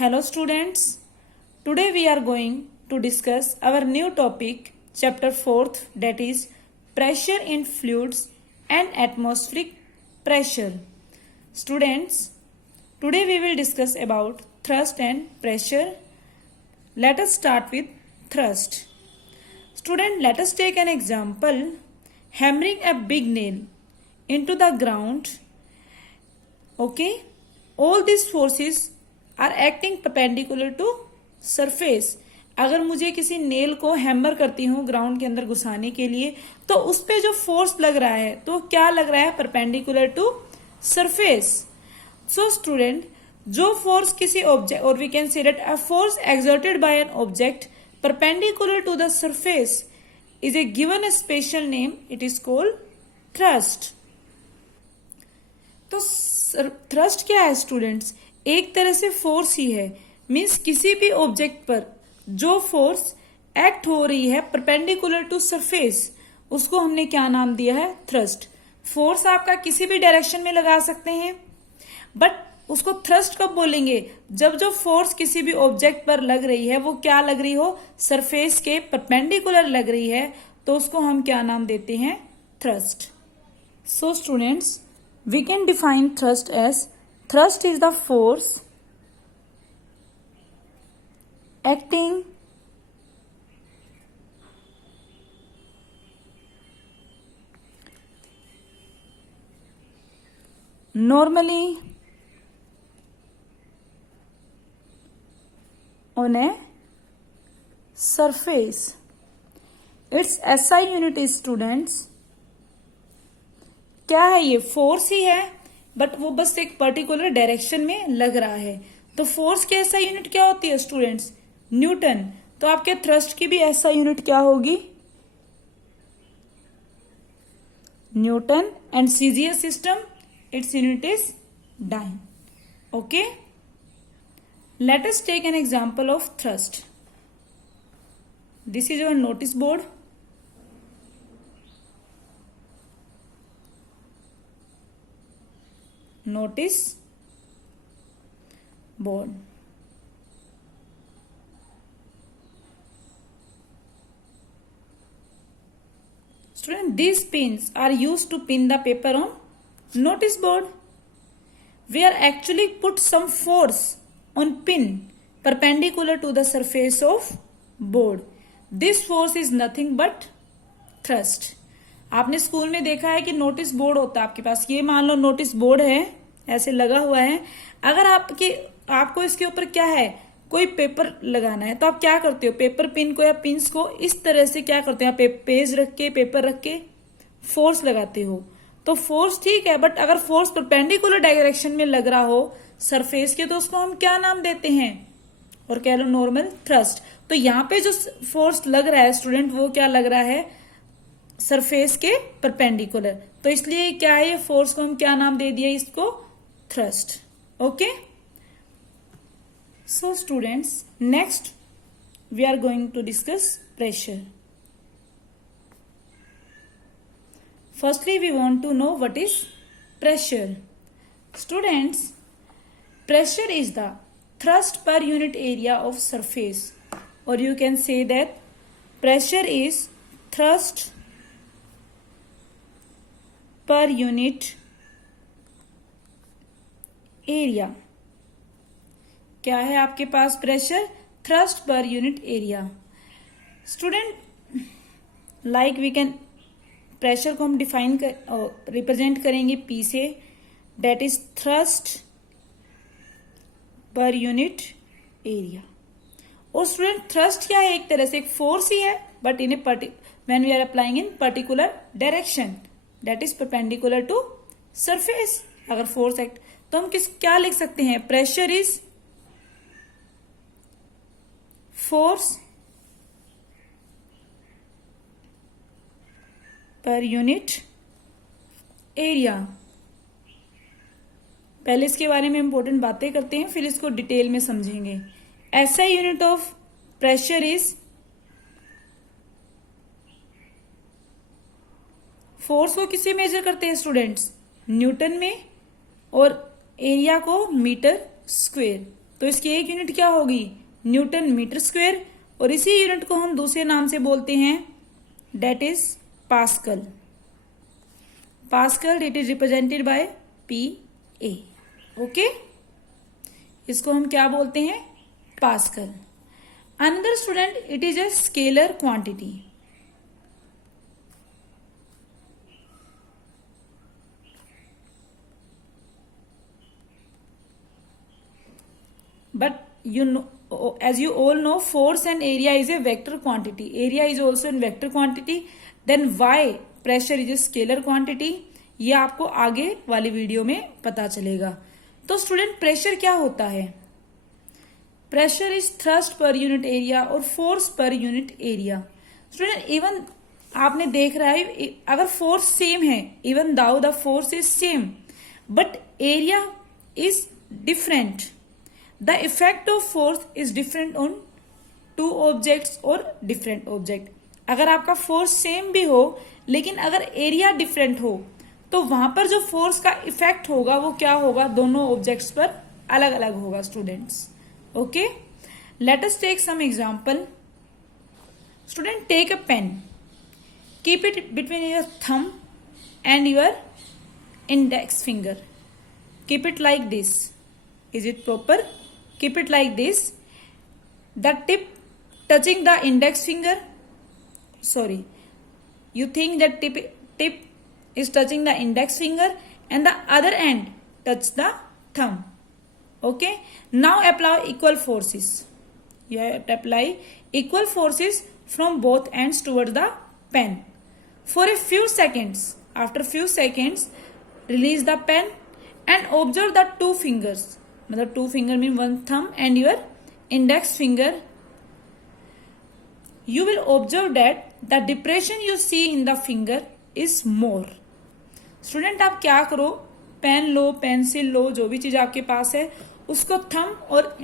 Hello students, today we are going to discuss our new topic, chapter 4th, that is pressure in fluids and atmospheric pressure. Students, today we will discuss about thrust and pressure. Let us start with thrust. Student, let us take an example, hammering a big nail into the ground. Okay, all these forces are acting perpendicular to surface. अगर मुझे किसी nail को hammer करती हूँ ground के अंदर घुसाने के लिए तो उस पे जो फोर्स लग रहा है तो क्या लग रहा है, perpendicular to surface. So student, जो फोर्स किसी ऑब्जेक्ट और we can say that a force exerted by an object perpendicular to the surface is a given a special name, it is called thrust. तो thrust क्या है students? एक तरह से force ही है. मीन्स किसी भी ऑब्जेक्ट पर जो फोर्स एक्ट हो रही है परपेंडिकुलर टू सरफेस, उसको हमने क्या नाम दिया है? थ्रस्ट. फोर्स आपका किसी भी डायरेक्शन में लगा सकते हैं, बट उसको थ्रस्ट कब बोलेंगे? जब जो फोर्स किसी भी ऑब्जेक्ट पर लग रही है वो क्या लग रही हो? सरफेस के परपेंडिकुलर लग रही है, तो उसको हम क्या नाम देते हैं? Thrust. So students, we can define thrust as thrust is the force acting normally on a surface. Its SI unit is students. क्या है ये? फोर्स ही है, बट वो बस एक पर्टिकुलर डायरेक्शन में लग रहा है. तो फोर्स की ऐसा यूनिट क्या होती है स्टूडेंट्स? न्यूटन. तो आपके थ्रस्ट की भी ऐसा यूनिट क्या होगी? Newton. And CGS system, its unit is dyne. Okay, let us take an example of thrust. This is your notice board. Notice board. Student, these pins are used to pin the paper on notice board. We are actually put some force on pin perpendicular to the surface of board. This force is nothing but thrust. आपने school में देखा है कि notice board होता है आपके पास. ये मान लो नोटिस बोर्ड है, ऐसे लगा हुआ है. अगर आपको इसके ऊपर क्या है, कोई पेपर लगाना है, तो आप क्या करते हो? पेपर पिन को या पिंस को इस तरह से क्या करते हो? पेज रख के, पेपर रख के फोर्स लगाते हो. तो फोर्स ठीक है, बट अगर फोर्स परपेंडिकुलर डायरेक्शन में लग रहा हो सरफेस के, तो उसको हम क्या नाम देते हैं? और कह लो नॉर्मल थ्रस्ट. तो यहाँ पे जो फोर्स लग रहा है स्टूडेंट, वो क्या लग रहा है? सरफेस के परपेंडिकुलर. तो इसलिए क्या है, ये फोर्स को हम क्या नाम दे दिया? इसको thrust. Okay, so students, next we are going to discuss pressure. Firstly we want to know what is pressure. Students, pressure is the thrust per unit area of surface, or you can say that pressure is thrust per unit area. क्या है आपके पास pressure? Thrust per unit area. Student, like we can, pressure को हम define represent करेंगे P से, that is thrust per unit area. और स्टूडेंट, थ्रस्ट क्या है? एक तरह से एक फोर्स ही है, but in a when we are applying in particular direction that is perpendicular to surface. अगर फोर्स एक्ट, तो हम क्या लिख सकते हैं? Pressure is force per unit area. पहले इसके बारे में इंपॉर्टेंट बातें करते हैं, फिर इसको डिटेल में समझेंगे. ऐसा unit of pressure is, force को किससे मेजर करते हैं स्टूडेंट्स? न्यूटन में, और एरिया को मीटर स्क्वेयर. तो इसकी एक यूनिट क्या होगी, न्यूटन मीटर स्क्वायर, और इसी यूनिट को हम दूसरे नाम से बोलते हैं that is pascal. Pascal it is represented by PA. Okay, इसको हम क्या बोलते हैं, pascal. Another student, it is a scalar quantity. But you know, as you all know, force and area is a vector quantity. Area is also in vector quantity. Then why pressure is a scalar quantity? ये आपको आगे वाली video में पता चलेगा. तो student, pressure क्या होता है? Pressure is thrust per unit area और force per unit area. Student, even आपने देख रहा है, अगर फोर्स सेम है, even though the force is same, but area is different. The effect of force is different on two objects और different object. अगर आपका फोर्स सेम भी हो लेकिन अगर एरिया डिफरेंट हो तो वहां पर जो फोर्स का इफेक्ट होगा वो क्या होगा, दोनों ऑब्जेक्ट्स पर अलग अलग होगा students. Okay, let us take some example. Student, take a pen, keep it between your thumb and your index finger. Keep it like this. Is it proper? Keep it like this. The tip touching the index finger. Sorry, you think that tip is touching the index finger and the other end touch the thumb. Okay. Now apply equal forces. You have to apply equal forces from both ends towards the pen for a few seconds. After few seconds, release the pen and observe the two fingers. मतलब two finger mean one thumb and your index finger. You will observe that the depression you see in the finger is more. Student, आप क्या करो, pen लो, pencil लो, जो भी चीज आपके पास है उसको थंब और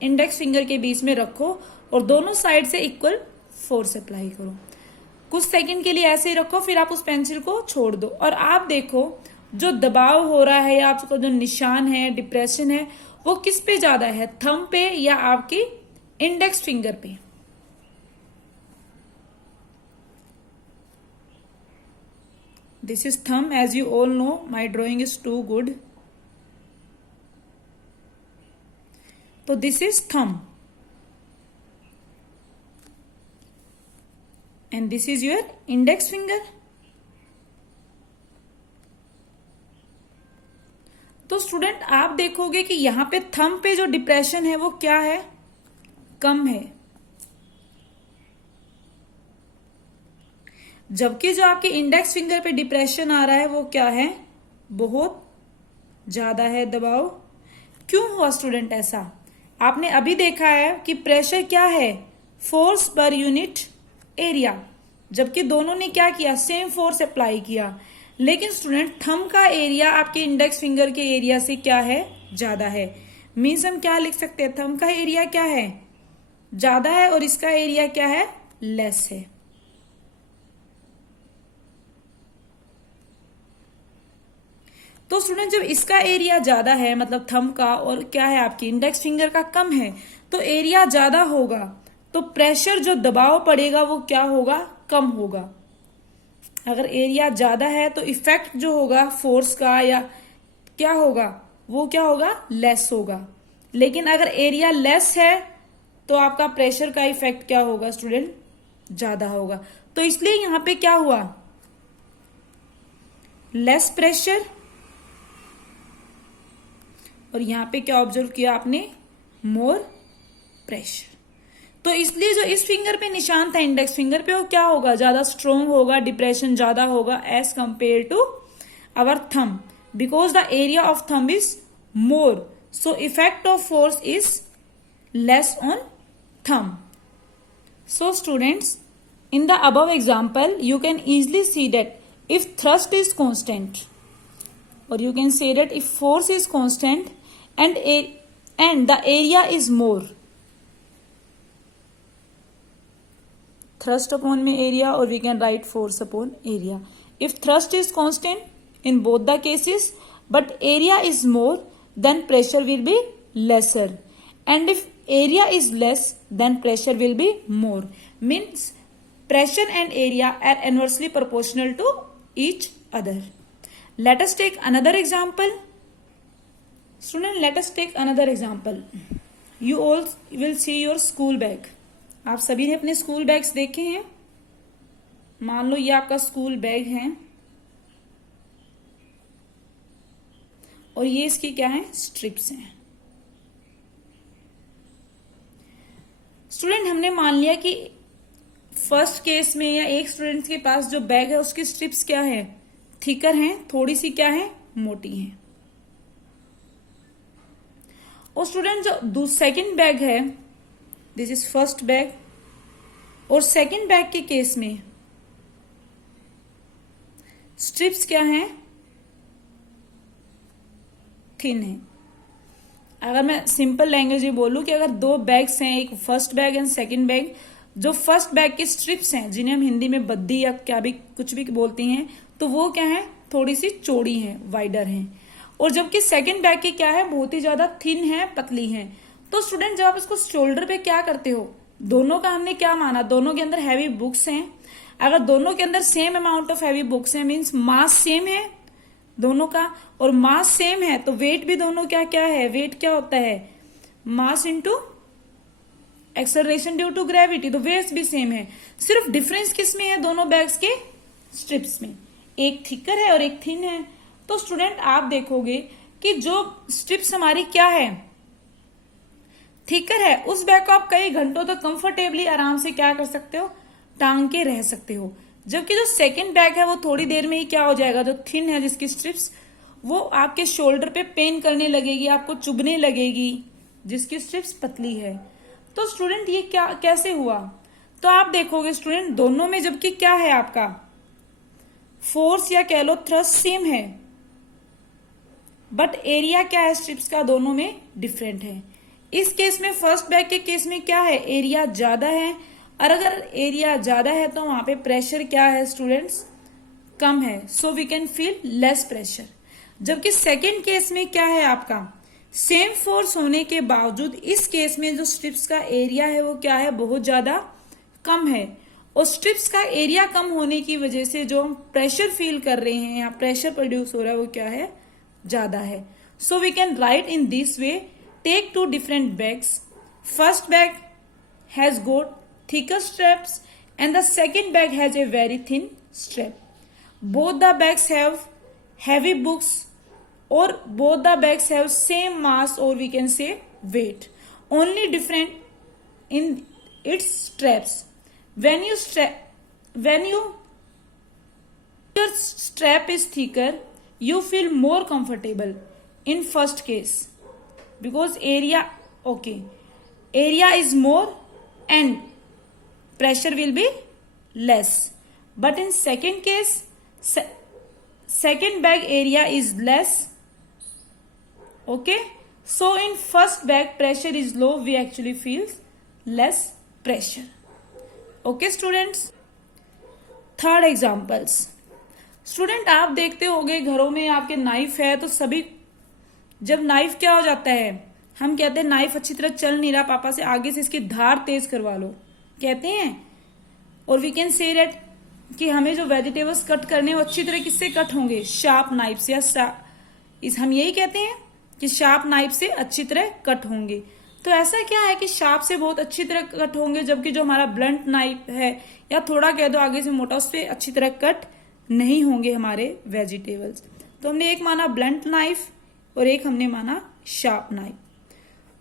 इंडेक्स फिंगर के बीच में रखो और दोनों साइड से इक्वल फोर्स अप्लाई करो. कुछ सेकंड के लिए ऐसे ही रखो, फिर आप उस पेंसिल को छोड़ दो और आप देखो जो दबाव हो रहा है या आपका जो निशान है, डिप्रेशन है, वो किस पे ज्यादा है, थंब पे या आपकी इंडेक्स फिंगर पे. This is thumb. As you all know, my drawing is too good. तो this is thumb and this is your index finger. तो स्टूडेंट, आप देखोगे कि यहां पे थंब पे जो डिप्रेशन है वो क्या है, कम है, जबकि जो आपके इंडेक्स फिंगर पे डिप्रेशन आ रहा है वो क्या है, बहुत ज्यादा है दबाव. क्यों हुआ स्टूडेंट ऐसा? आपने अभी देखा है कि प्रेशर क्या है, फोर्स पर यूनिट एरिया, जबकि दोनों ने क्या किया, सेम फोर्स अप्लाई किया. लेकिन स्टूडेंट, थंब का एरिया आपके इंडेक्स फिंगर के एरिया से क्या है, ज्यादा है. मीन्स हम क्या लिख सकते हैं, थंब का एरिया क्या है, ज्यादा है और इसका एरिया क्या है, लेस है. तो स्टूडेंट, जब इसका एरिया ज्यादा है मतलब थंब का और क्या है आपकी इंडेक्स फिंगर का कम है, तो एरिया ज्यादा होगा तो प्रेशर जो दबाव पड़ेगा वो क्या होगा, कम होगा. अगर एरिया ज्यादा है तो इफेक्ट जो होगा फोर्स का या क्या होगा, वो क्या होगा, लेस होगा. लेकिन अगर एरिया लेस है तो आपका प्रेशर का इफेक्ट क्या होगा स्टूडेंट, ज्यादा होगा. तो इसलिए यहां पे क्या हुआ, लेस प्रेशर, और यहां पे क्या ऑब्जर्व किया आपने, मोर प्रेशर. तो इसलिए जो इस फिंगर पे निशान था इंडेक्स फिंगर पे, वो क्या होगा, ज्यादा स्ट्रोंग होगा, डिप्रेशन ज्यादा होगा as compare to our thumb, because the area of thumb is more, so effect of force is less on thumb. So students, in the above example, you can easily see that if thrust is constant, or you can say that if force is constant and the area is more, thrust upon में area, or we can write force upon area. If thrust is constant in both the cases but area is more, then pressure will be lesser. and if area is less then pressure will be more. Means pressure and area are inversely proportional to each other. Let us take another example. Student, let us take another example. You all will see your school bag. आप सभी ने अपने school bags देखे हैं. मान लो ये आपका school bag है और ये इसकी क्या है, स्ट्रिप्स हैं. स्टूडेंट, हमने मान लिया कि फर्स्ट केस में या एक स्टूडेंट के पास जो बैग है उसकी स्ट्रिप्स क्या है, थिकर हैं, थोड़ी सी क्या है, मोटी हैं. और स्टूडेंट जो सेकंड बैग है, दिस इज फर्स्ट बैग, और सेकंड बैग के केस में स्ट्रिप्स क्या हैं, थिन है. अगर मैं सिंपल लैंग्वेज में बोलूं कि अगर दो बैग्स हैं, एक first bag and second bag, जो फर्स्ट बैग के स्ट्रिप्स हैं जिन्हें हम हिंदी में बद्दी या क्या भी कुछ भी बोलते हैं, तो वो क्या है, थोड़ी सी चौड़ी हैं, वाइडर हैं. और जबकि सेकंड बैग की क्या है, बहुत ही ज्यादा थिन है, पतली है. तो स्टूडेंट जब आप इसको शोल्डर पे क्या करते हो, दोनों का हमने क्या माना, दोनों के अंदर हैवी बुक्स हैं. अगर दोनों के अंदर same amount of heavy books हैं, मीन्स मास सेम है दोनों का, और मास सेम है तो वेट भी दोनों क्या क्या है, वेट क्या होता है, mass into acceleration due to gravity, तो वेट्स भी सेम है. सिर्फ डिफरेंस किस में है, दोनों बैग्स के स्ट्रिप्स में, एक थिकर है और एक थिन है. तो स्टूडेंट आप देखोगे कि जो स्ट्रिप्स हमारी क्या है, थिकर है, उस बैग को आप कई घंटों तक कंफर्टेबली आराम से क्या कर सकते हो, टांग के रह सकते हो. जबकि जो सेकंड बैग है वो थोड़ी देर में ही क्या हो जाएगा, जो थिन है जिसकी स्ट्रिप्स, वो आपके शोल्डर पे पेन करने लगेगी, आपको चुभने लगेगी, जिसकी स्ट्रिप्स पतली है. तो स्टूडेंट ये क्या कैसे हुआ, तो आप देखोगे स्टूडेंट दोनों में जबकि क्या है, आपका फोर्स या कह लो थ्रस्ट सेम है, बट एरिया क्या है स्ट्रिप्स का, दोनों में डिफरेंट है. इस केस में फर्स्ट बैग के केस में क्या है, एरिया ज्यादा है, और अगर एरिया ज्यादा है तो वहां पे प्रेशर क्या है स्टूडेंट्स, कम है, so we can feel less pressure. जबकि सेकेंड केस में क्या है, आपका सेम फोर्स होने के बावजूद इस केस में जो स्ट्रिप्स का एरिया है वो क्या है, बहुत ज्यादा कम है. और स्ट्रिप्स का एरिया कम होने की वजह से जो हम प्रेशर फील कर रहे हैं या प्रेशर प्रोड्यूस हो रहा है वो क्या है, ज्यादा है. So we can write in this way, take two different bags, first bag has got thicker straps and the second bag has a very thin strap. Both the bags have heavy books or both the bags have same mass or we can say weight, only different in its straps. When your strap is thicker, you feel more comfortable in first case because area is more and pressure will be less. But in second case, second bag area is less. Okay, so in first bag pressure is low, we actually feel less pressure. Okay students, third examples. Student आप देखते होंगे घरों में आपके knife है, तो सभी जब नाइफ क्या हो जाता है, हम कहते हैं नाइफ अच्छी तरह चल नहीं रहा, पापा से आगे से इसकी धार तेज करवा लो कहते हैं. और वी कैन से दैट कि हमें जो वेजिटेबल्स कट करने वो अच्छी तरह किससे कट होंगे, शार्प नाइफ से, या हम यही कहते हैं कि शार्प नाइफ से अच्छी तरह कट होंगे. तो ऐसा क्या है कि शार्प से बहुत अच्छी तरह कट होंगे, जबकि जो हमारा ब्लंट नाइफ है या थोड़ा कह दो आगे से मोटा, उस पर अच्छी तरह कट नहीं होंगे हमारे वेजिटेबल्स. तो हमने एक माना ब्लंट नाइफ और एक हमने माना शार्प नाइफ.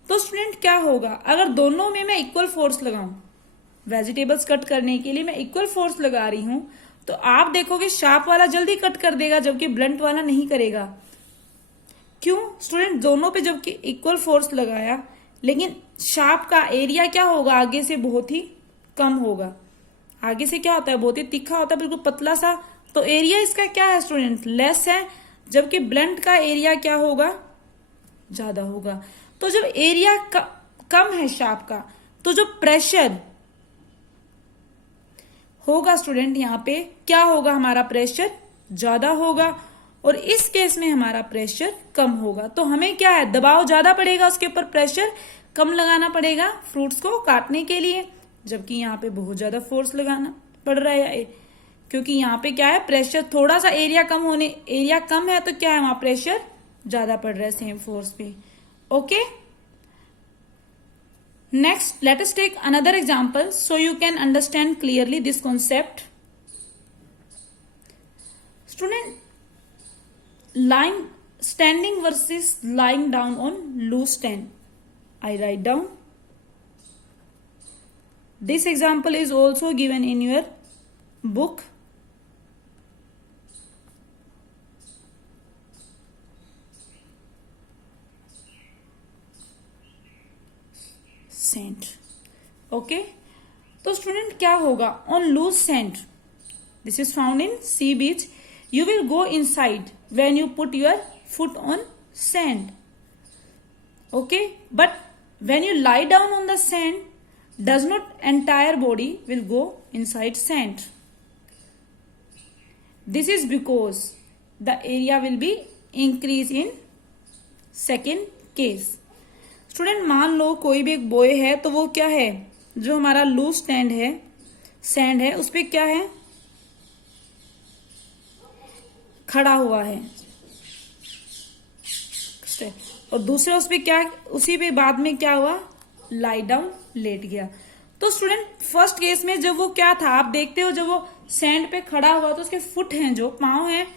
तो स्टूडेंट क्या होगा, अगर दोनों में मैं इक्वल फोर्स लगाऊं, वेजिटेबल्स कट करने के लिए मैं इक्वल फोर्स लगा रही हूं, तो आप देखोगे शार्प वाला जल्दी कट कर देगा जबकि ब्लंट वाला नहीं करेगा. क्यों स्टूडेंट, दोनों पे जबकि इक्वल फोर्स लगाया, लेकिन शार्प का एरिया क्या होगा, आगे से बहुत ही कम होगा. आगे से क्या होता है, बहुत ही तीखा होता है, बिल्कुल पतला सा, तो एरिया इसका क्या है स्टूडेंट, लेस है, जबकि ब्लंट का एरिया क्या होगा, ज्यादा होगा. तो जब एरिया कम है शार्प का, तो जो प्रेशर होगा स्टूडेंट यहाँ पे क्या होगा, हमारा प्रेशर ज्यादा होगा, और इस केस में हमारा प्रेशर कम होगा. तो हमें क्या है, दबाव ज्यादा पड़ेगा, उसके ऊपर प्रेशर कम लगाना पड़ेगा फ्रूट्स को काटने के लिए, जबकि यहाँ पे बहुत ज्यादा फोर्स लगाना पड़ रहा है, क्योंकि यहाँ पे क्या है, प्रेशर थोड़ा सा एरिया कम है तो क्या है, वहां प्रेशर ज्यादा पड़ रहा है सेम फोर्स पे। Okay, next let us take another example so you can understand clearly this concept. Student, lying standing versus lying down on loose stand. I write down. This example is also given in your book. Sand. Okay. तो student क्या होगा, on loose sand, this is found in sea beach, you will go inside when you put your foot on sand. Okay, but when you lie down on the sand, does not entire body will go inside sand. This is because the area will be increase in second case. Student, मान लो कोई भी एक boy है, तो वो क्या है, जो हमारा लूज सैंड है उस पे क्या है, खड़ा हुआ है, और दूसरा उस पे क्या, उसी पे बाद में क्या हुआ, लाई डाउन, लेट गया। तो स्टूडेंट फर्स्ट केस में जब वो क्या था, आप देखते हो जब वो सैंड पे खड़ा हुआ तो उसके फुट हैं, जो पांव हैं,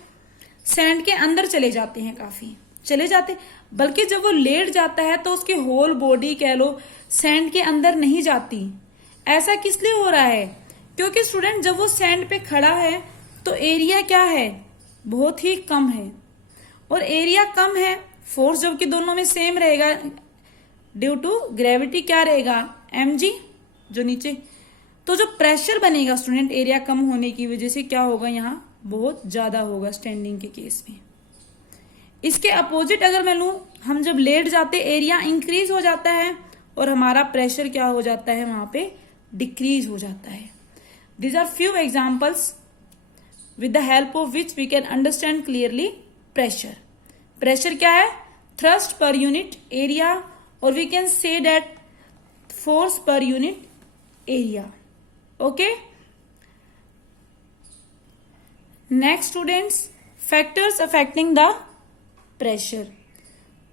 सैंड के अंदर चले जाते हैं, काफी चले जाते, बल्कि जब वो लेट जाता है तो उसकी होल बॉडी कह लो सैंड के अंदर नहीं जाती। ऐसा किस लिए हो रहा है, क्योंकि स्टूडेंट जब वो सैंड पे खड़ा है तो एरिया क्या है, बहुत ही कम है, और एरिया कम है, फोर्स जबकि दोनों में सेम रहेगा, ड्यू टू ग्रेविटी क्या रहेगा, mg, जो नीचे, तो जो प्रेशर बनेगा स्टूडेंट एरिया कम होने की वजह से क्या होगा, यहाँ बहुत ज्यादा होगा स्टैंडिंग के केस में। इसके अपोजिट अगर मैं लूं, हम जब लेट जाते एरिया इंक्रीज हो जाता है और हमारा प्रेशर क्या हो जाता है, वहां पे डिक्रीज हो जाता है। These are few examples with the help of which we can understand clearly pressure. Pressure क्या है, thrust per unit area, or we can say that force per unit area. Okay. Next students, factors affecting the pressure.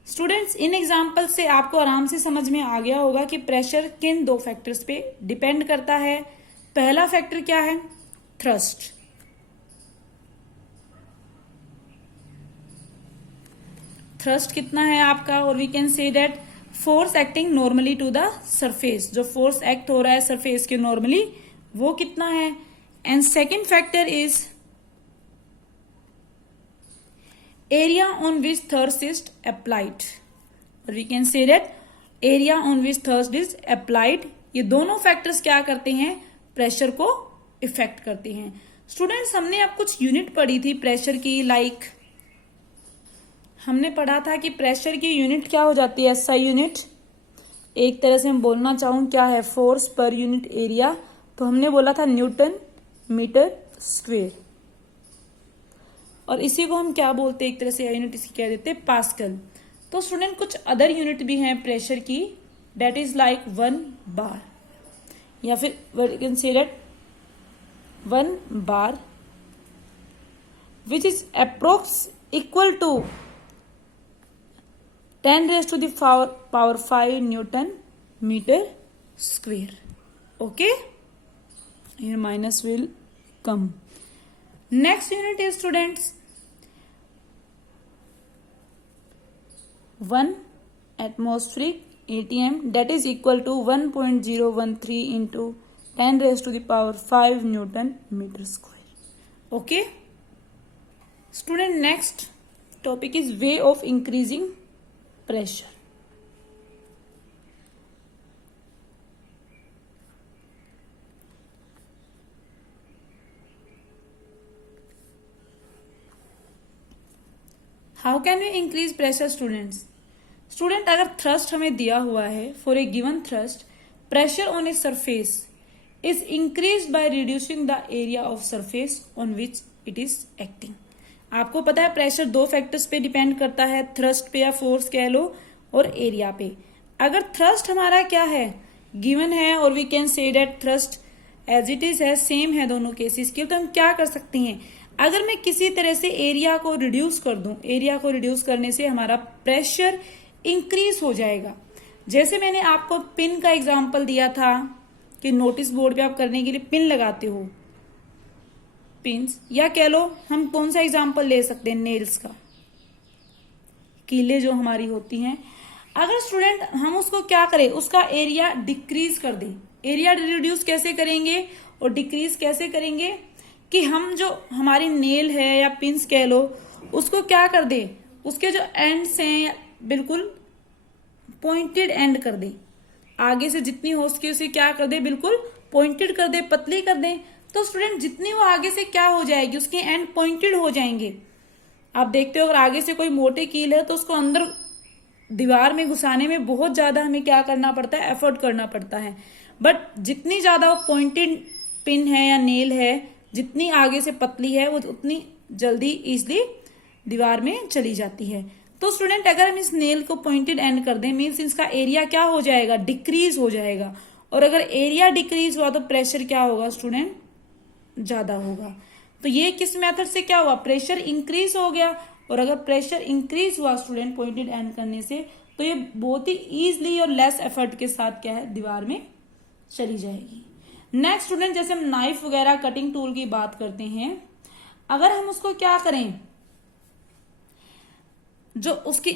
Students in example से आपको आराम से समझ में आ गया होगा कि प्रेशर किन दो फैक्टर्स पे डिपेंड करता है। पहला फैक्टर क्या है, थ्रस्ट। थ्रस्ट कितना है आपका, और we can say that force acting normally to the surface, जो फोर्स एक्ट हो रहा है सरफेस के नॉर्मली, वो कितना है। And second factor is area on which thrust is applied, और we can say that area on which thrust is applied. ये दोनों फैक्टर्स क्या करते हैं, प्रेशर को इफेक्ट करते हैं। स्टूडेंट्स हमने अब कुछ यूनिट पढ़ी थी प्रेशर की, लाइक हमने पढ़ा था कि प्रेशर की यूनिट क्या हो जाती है, एसआई यूनिट। एक तरह से हम बोलना चाहूँ क्या है, फोर्स पर यूनिट एरिया, तो हमने बोला था न्यूटन मीटर स्क्वेयर, और इसी को हम क्या बोलते हैं, एक तरह से यूनिट इसकी क्या देते हैं, पास्कल। तो स्टूडेंट कुछ अदर यूनिट भी हैं प्रेशर की, दैट इज लाइक 1 बार, या फिर we can say that 1 bar which is approx equal to 10 raised to the power 5 Newton meter square. Okay, here minus will come. Next unit is students 1 atmospheric ATM, that is equal to 1.013 into 10 raised to the power 5 Newton meter square. Okay, student next topic is way of increasing pressure. How can we increase pressure students? Student अगर thrust हमें दिया हुआ है, for a given thrust pressure on a surface is increase by reducing the area of surface on which it is acting. आपको पता है pressure दो factors पे डिपेंड करता है, थ्रस्ट पे या फोर्स कह लो और एरिया पे। अगर थ्रस्ट हमारा क्या है, गिवन है, और we can say that thrust as it is है, सेम है दोनों केसेस के, तो हम क्या कर सकते हैं, अगर मैं किसी तरह से एरिया को रिड्यूस कर दूं, एरिया को रिड्यूस करने से हमारा प्रेशर इंक्रीज हो जाएगा। जैसे मैंने आपको पिन का एग्जांपल दिया था कि नोटिस बोर्ड पे आप करने के लिए पिन लगाते हो, पिंस, या कह लो हम कौन सा एग्जांपल ले सकते हैं, नेल्स का, कीले जो हमारी होती हैं। अगर स्टूडेंट हम उसको क्या करें, उसका एरिया डिक्रीज कर दें, एरिया रिड्यूस कैसे करेंगे और डिक्रीज कैसे करेंगे कि हम जो हमारी नेल है या पिंस कह लो, उसको क्या कर दें, उसके जो एंड्स हैं बिल्कुल पॉइंटेड एंड कर दें, आगे से जितनी हो सके उसे क्या कर दे, बिल्कुल पॉइंटेड कर दे, पतली कर दें। तो स्टूडेंट जितनी वो आगे से क्या हो जाएगी, उसके एंड पॉइंटेड हो जाएंगे। आप देखते हो अगर आगे से कोई मोटे कील है तो उसको अंदर दीवार में घुसाने में बहुत ज्यादा हमें क्या करना पड़ता है, एफर्ट करना पड़ता है। बट जितनी ज्यादा वो पॉइंटेड पिन है या नेल है, जितनी आगे से पतली है, वो उतनी जल्दी इजिली दीवार में चली जाती है। तो स्टूडेंट अगर हम इस नेल को पॉइंटेड एंड कर दें, मीन्स इसका एरिया क्या हो जाएगा, डिक्रीज हो जाएगा। और अगर एरिया डिक्रीज हुआ तो प्रेशर क्या होगा स्टूडेंट, ज्यादा होगा। तो ये किस मेथड से क्या हुआ, प्रेशर इंक्रीज हो गया। और अगर प्रेशर इंक्रीज हुआ स्टूडेंट पॉइंटेड एंड करने से, तो ये बहुत ही इजिली और लेस एफर्ट के साथ क्या है, दीवार में चली जाएगी। नेक्स्ट स्टूडेंट, जैसे हम नाइफ वगैरह कटिंग टूल की बात करते हैं, अगर हम उसको क्या करें, जो उसकी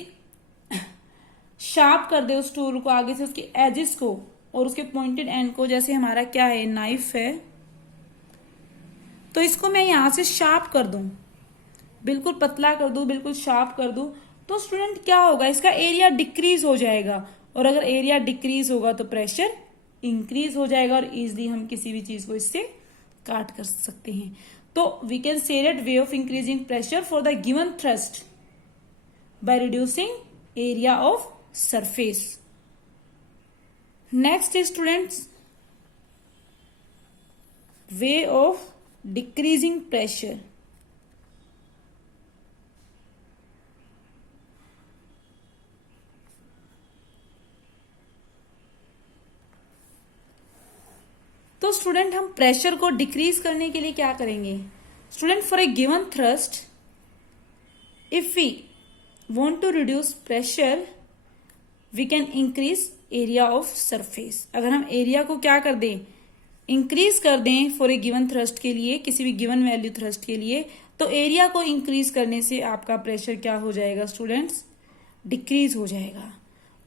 शार्प कर दे उस टूल को, आगे से उसकी एजेस को और उसके पॉइंटेड एंड को, जैसे हमारा क्या है, नाइफ है, तो इसको मैं यहां से शार्प कर दूं, बिल्कुल पतला कर दूं, बिल्कुल शार्प कर दूं, तो स्टूडेंट क्या होगा, इसका एरिया डिक्रीज हो जाएगा। और अगर एरिया डिक्रीज होगा तो प्रेशर इंक्रीज हो जाएगा और इजिली हम किसी भी चीज को इससे काट कर सकते हैं। तो we can say that way of increasing pressure for the given thrust by reducing area of surface. Next is students, way of decreasing pressure. तो स्टूडेंट हम प्रेशर को डिक्रीज करने के लिए क्या करेंगे, student for a given thrust, if we want to reduce pressure we can increase area of surface। अगर हम एरिया को क्या कर दें, इंक्रीज कर दें फॉर ए गिवन थ्रस्ट के लिए, किसी भी गिवन वैल्यू थ्रस्ट के लिए, तो एरिया को इंक्रीज करने से आपका प्रेशर क्या हो जाएगा स्टूडेंट्स, डिक्रीज हो जाएगा।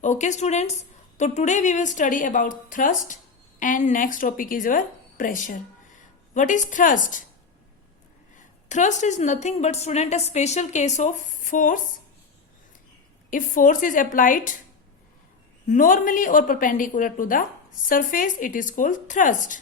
ओके स्टूडेंट्स, तो today we will study about thrust and next topic is your pressure. What is thrust? Thrust is nothing but student a special case of force. If force is applied normally or perpendicular to the surface, it is called thrust.